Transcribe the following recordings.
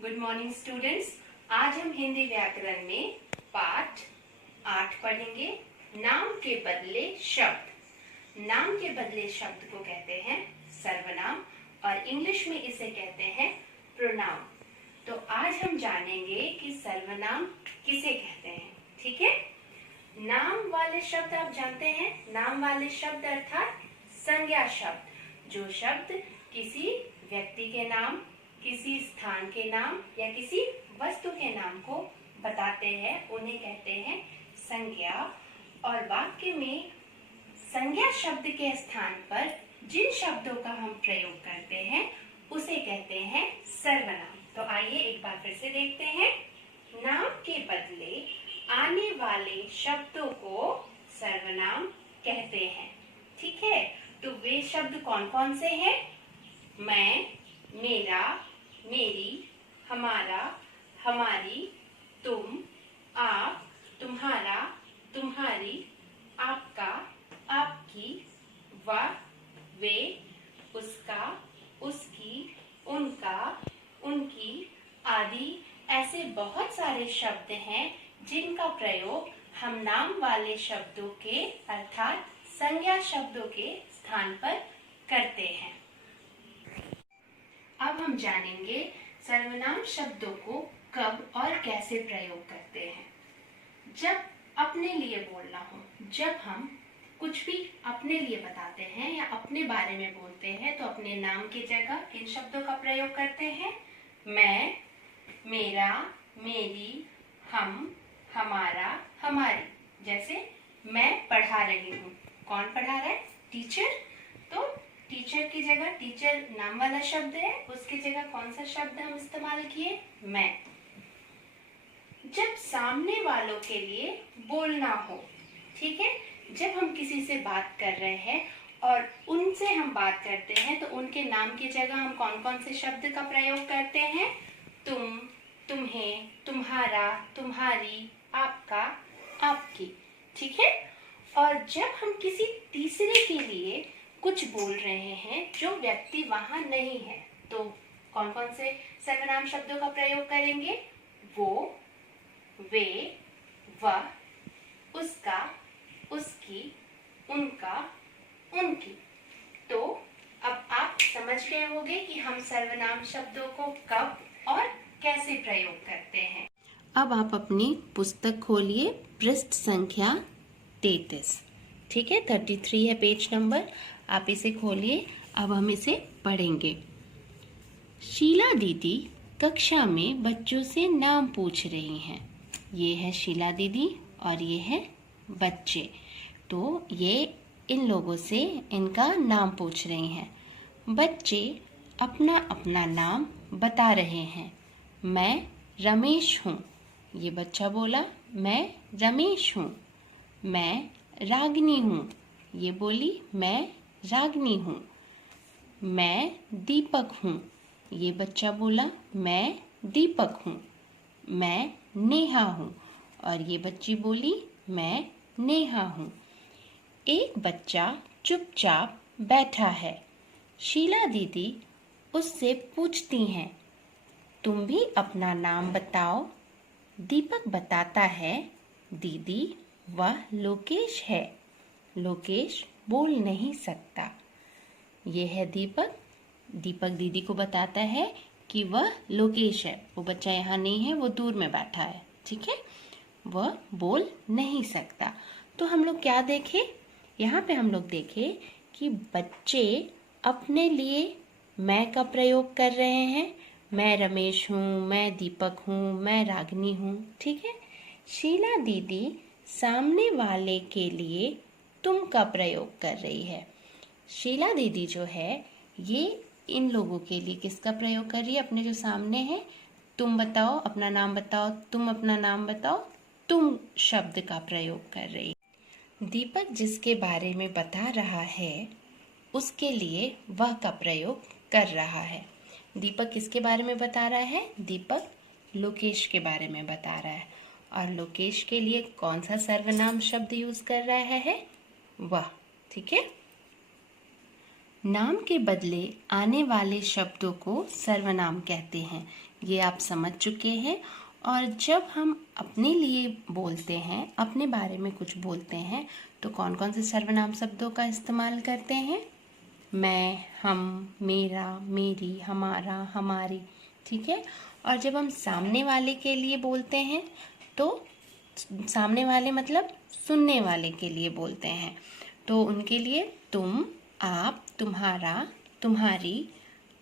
Good morning students. आज हम हिंदी व्याकरण में पाठ 8 पढ़ेंगे। नाम के बदले शब्द। नाम के बदले शब्द को कहते हैं सर्वनाम और इंग्लिश में इसे कहते हैं प्रोनाउन। तो आज हम जानेंगे कि सर्वनाम किसे कहते हैं। ठीक है, नाम वाले शब्द आप जानते हैं। नाम वाले शब्द अर्थात संज्ञा शब्द, जो शब्द किसी व्यक्ति के नाम, किसी स्थान के नाम या किसी वस्तु के नाम को बताते हैं, उन्हें कहते हैं संज्ञा। और वाक्य में संज्ञा शब्द के स्थान पर जिन शब्दों का हम प्रयोग करते हैं उसे कहते हैं सर्वनाम। तो आइए एक बार फिर से देखते हैं। नाम के बदले आने वाले शब्दों को सर्वनाम कहते हैं। ठीक है, तो वे शब्द कौन कौन से हैं? मैं, मेरा, मेरी, हमारा, हमारी, तुम, आप, तुम्हारा, तुम्हारी, आपका, आपकी, वह, वे, उसका, उसकी, उनका, उनकी आदि ऐसे बहुत सारे शब्द हैं जिनका प्रयोग हम नाम वाले शब्दों के अर्थात संज्ञा शब्दों के स्थान पर करते हैं। अब हम जानेंगे सर्वनाम शब्दों को कब और कैसे प्रयोग करते हैं। जब अपने लिए बोलना हो, जब हम कुछ भी अपने लिए बताते हैं या अपने बारे में बोलते हैं तो अपने नाम की जगह किन शब्दों का प्रयोग करते हैं? मैं, मेरा, मेरी, हम, हमारा, हमारी। जैसे मैं पढ़ा रही हूँ, कौन पढ़ा रहा है? टीचर। तो टीचर की जगह, टीचर नाम वाला शब्द है, उसकी जगह कौन सा शब्द हम इस्तेमाल किए? मैं। जब सामने वालों के लिए बोलना हो, ठीक है, जब हम किसी से बात कर रहे हैं और उनसे हम बात करते हैं तो उनके नाम की जगह हम कौन कौन से शब्द का प्रयोग करते हैं? तुम, तुम्हें, तुम्हारा, तुम्हारी, आपका, आपकी। ठीक है, और जब हम किसी तीसरे के लिए कुछ बोल रहे हैं जो व्यक्ति वहां नहीं है तो कौन कौन से सर्वनाम शब्दों का प्रयोग करेंगे? वो, वे, वह, उसका, उसकी, उनका, उनकी। तो अब आप समझ गए होंगे कि हम सर्वनाम शब्दों को कब और कैसे प्रयोग करते हैं। अब आप अपनी पुस्तक खोलिए, पृष्ठ संख्या 33। ठीक है, 33 है पेज नंबर। आप इसे खोलिए। अब हम इसे पढ़ेंगे। शीला दीदी कक्षा में बच्चों से नाम पूछ रही हैं। ये है शीला दीदी और ये है बच्चे। तो ये इन लोगों से इनका नाम पूछ रही हैं। बच्चे अपना अपना नाम बता रहे हैं। मैं रमेश हूँ। ये बच्चा बोला, मैं रमेश हूँ। मैं रागिनी हूँ। ये बोली, मैं रागिनी हूँ। मैं दीपक हूँ। ये बच्चा बोला, मैं दीपक हूँ। मैं नेहा हूँ। और ये बच्ची बोली, मैं नेहा हूँ। एक बच्चा चुपचाप बैठा है। शीला दीदी उससे पूछती हैं, तुम भी अपना नाम बताओ। दीपक बताता है, दीदी वह लोकेश है। लोकेश बोल नहीं सकता। ये है दीपक। दीपक दीदी को बताता है कि वह लोकेश है। वो बच्चा यहाँ नहीं है, वो दूर में बैठा है। ठीक है, वह बोल नहीं सकता। तो हम लोग क्या देखे? यहाँ पे हम लोग देखे कि बच्चे अपने लिए मैं का प्रयोग कर रहे हैं। मैं रमेश हूँ, मैं दीपक हूँ, मैं रागिनी हूँ। ठीक है, शीला दीदी सामने वाले के लिए तुम का प्रयोग कर रही है। शीला दीदी जो है ये इन लोगों के लिए किसका प्रयोग कर रही है? अपने जो सामने है। तुम बताओ, अपना नाम बताओ, तुम अपना नाम बताओ, तुम शब्द का प्रयोग कर रही है। दीपक जिसके बारे में बता रहा है उसके लिए वह का प्रयोग कर रहा है। दीपक किसके बारे में बता रहा है? दीपक लोकेश के बारे में बता रहा है। और लोकेश के लिए कौन सा सर्वनाम शब्द यूज कर रहा है? वह। ठीक है, नाम के बदले आने वाले शब्दों को सर्वनाम कहते हैं। ये आप समझ चुके हैं। और जब हम अपने लिए बोलते हैं, अपने बारे में कुछ बोलते हैं, तो कौन कौन से सर्वनाम शब्दों का इस्तेमाल करते हैं? मैं, हम, मेरा, मेरी, हमारा, हमारी, ठीक है। और जब हम सामने वाले के लिए बोलते हैं तो सामने वाले मतलब सुनने वाले के लिए बोलते हैं, तो उनके लिए तुम, आप, तुम्हारा, तुम्हारी,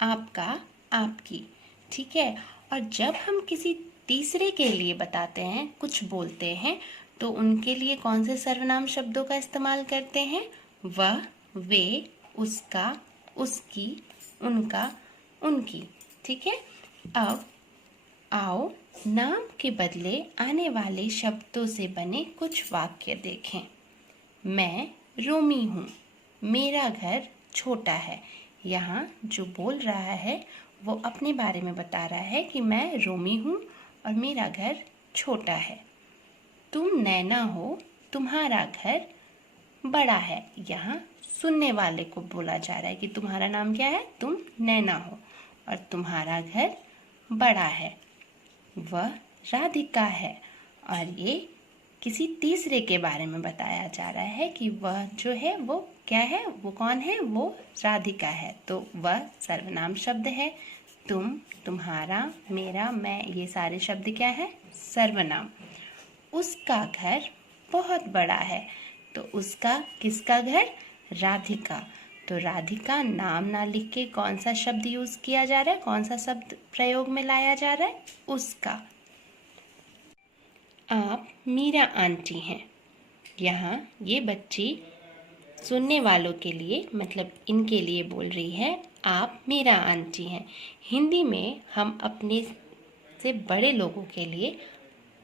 आपका, आपकी, ठीक है। और जब हम किसी तीसरे के लिए बताते हैं, कुछ बोलते हैं, तो उनके लिए कौन से सर्वनाम शब्दों का इस्तेमाल करते हैं? वह, वे, उसका, उसकी, उनका, उनकी, ठीक है। अब आओ नाम के बदले आने वाले शब्दों से बने कुछ वाक्य देखें। मैं रोमी हूँ, मेरा घर छोटा है। यहाँ जो बोल रहा है वो अपने बारे में बता रहा है कि मैं रोमी हूँ और मेरा घर छोटा है। तुम नैना हो, तुम्हारा घर बड़ा है। यहाँ सुनने वाले को बोला जा रहा है कि तुम्हारा नाम क्या है? तुम नैना हो और तुम्हारा घर बड़ा है। वह राधिका है और ये किसी तीसरे के बारे में बताया जा रहा है कि वह जो है वो क्या है, वो कौन है? वो राधिका है। तो वह सर्वनाम शब्द है। तुम, तुम्हारा, मेरा, मैं, ये सारे शब्द क्या है? सर्वनाम। उसका घर बहुत बड़ा है, तो उसका किसका घर? राधिका। तो राधिका नाम ना लिख के कौन सा शब्द यूज किया जा रहा है? कौन सा शब्द प्रयोग में लाया जा रहा है? उसका। आप मीरा आंटी हैं। यहाँ ये बच्ची सुनने वालों के लिए मतलब इनके लिए बोल रही है, आप मीरा आंटी हैं। हिंदी में हम अपने से बड़े लोगों के लिए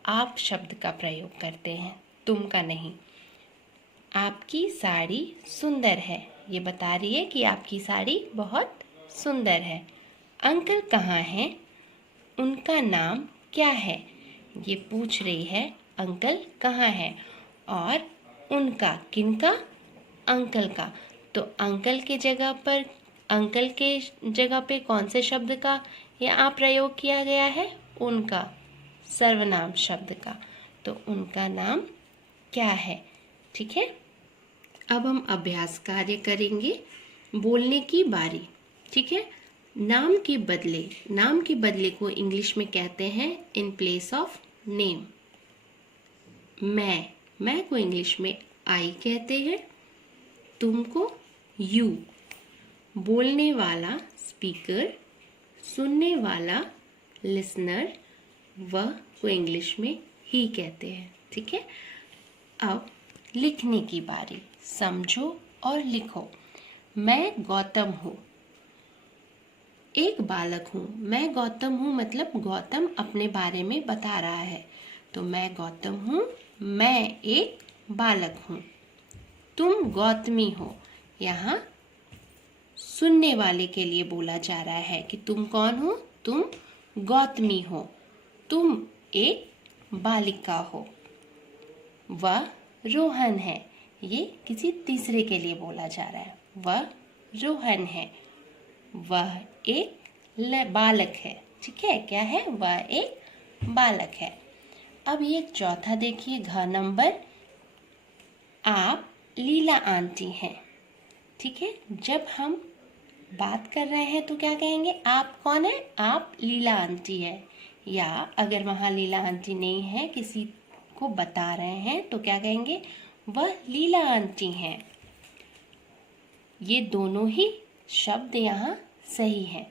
आप शब्द का प्रयोग करते हैं, तुम का नहीं। आपकी साड़ी सुंदर है, ये बता रही है कि आपकी साड़ी बहुत सुंदर है। अंकल कहाँ हैं? उनका नाम क्या है? ये पूछ रही है अंकल कहाँ है और उनका किनका? अंकल का। तो अंकल के जगह पर, अंकल के जगह पे कौन से शब्द का यहाँ प्रयोग किया गया है? उनका, सर्वनाम शब्द का। तो उनका नाम क्या है? ठीक है। अब हम अभ्यास कार्य करेंगे। बोलने की बारी, ठीक है। नाम के बदले को इंग्लिश में कहते हैं इन प्लेस ऑफ नेम। मैं को इंग्लिश में आई कहते हैं, तुम को यू, बोलने वाला स्पीकर, सुनने वाला लिसनर, वह को इंग्लिश में ही कहते हैं, ठीक है। अब लिखने की बारी। समझो और लिखो। मैं गौतम हूँ, एक बालक हूँ। मैं गौतम हूँ मतलब गौतम अपने बारे में बता रहा है। तो मैं गौतम हूँ, मैं एक बालक हूँ। तुम गौतमी हो, यहाँ सुनने वाले के लिए बोला जा रहा है कि तुम कौन हो? तुम गौतमी हो। तुम एक बालिका हो। वह रोहन है, ये किसी तीसरे के लिए बोला जा रहा है। वह रोहन है। वह एक बालक है, ठीक है। क्या है? वह एक बालक है। अब ये चौथा देखिए, घ नंबर। आप लीला आंटी हैं, ठीक है। जब हम बात कर रहे हैं तो क्या कहेंगे? आप कौन है? आप लीला आंटी है। या अगर वहाँ लीला आंटी नहीं है, किसी को बता रहे हैं तो क्या कहेंगे? वह लीला आंटी हैं। ये दोनों ही शब्द यहाँ सही है।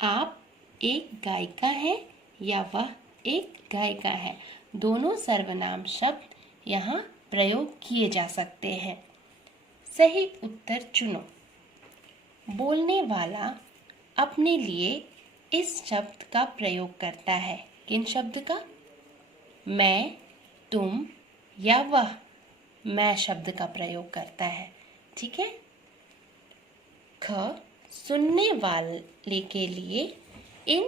आप एक गायिका है या वह एक गायिका है, दोनों सर्वनाम शब्द यहाँ प्रयोग किए जा सकते हैं। सही उत्तर चुनो। बोलने वाला अपने लिए इस शब्द का प्रयोग करता है। किन शब्द का? मैं, तुम या वह, मैं शब्द का प्रयोग करता है, ठीक है। ख सुनने वाले के लिए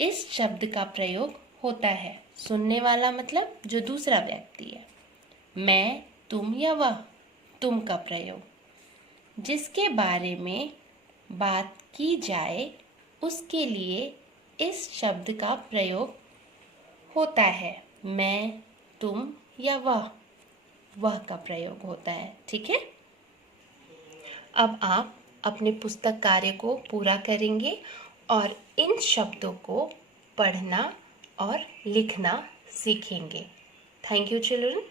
इस शब्द का प्रयोग होता है। सुनने वाला मतलब जो दूसरा व्यक्ति है। मैं, तुम या वह, तुम का प्रयोग। जिसके बारे में बात की जाए उसके लिए इस शब्द का प्रयोग होता है। मैं, तुम या वह का प्रयोग होता है। ठीक है। अब आप अपने पुस्तक कार्य को पूरा करेंगे और इन शब्दों को पढ़ना और लिखना सीखेंगे। Thank you children.